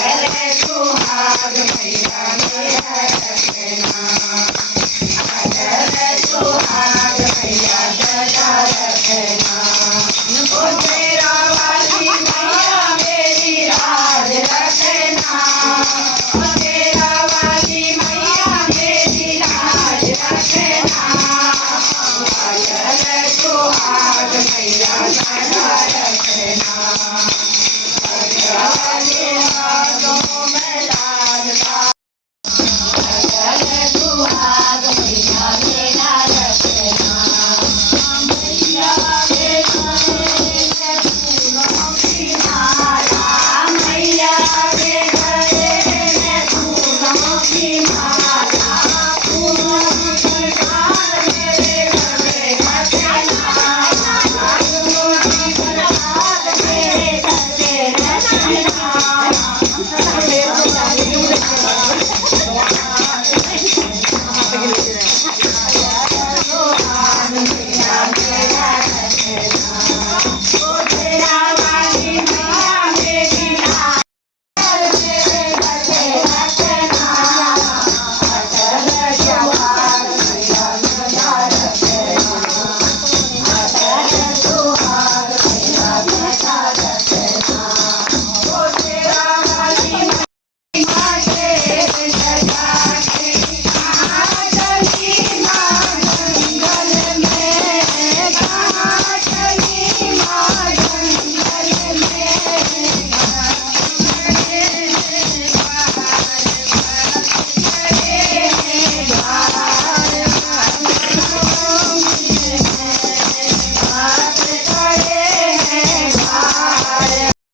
अरे सुहाग मैया मेरा रखना, अरे सुहाग मैया सदा रखना। ओ तेरा वाली मैया मेरी लाज रखना, ओ तेरा वाली मैया मेरी लाज रखना। अरे सुहाग मैया सदा रखना, अरे हाथों में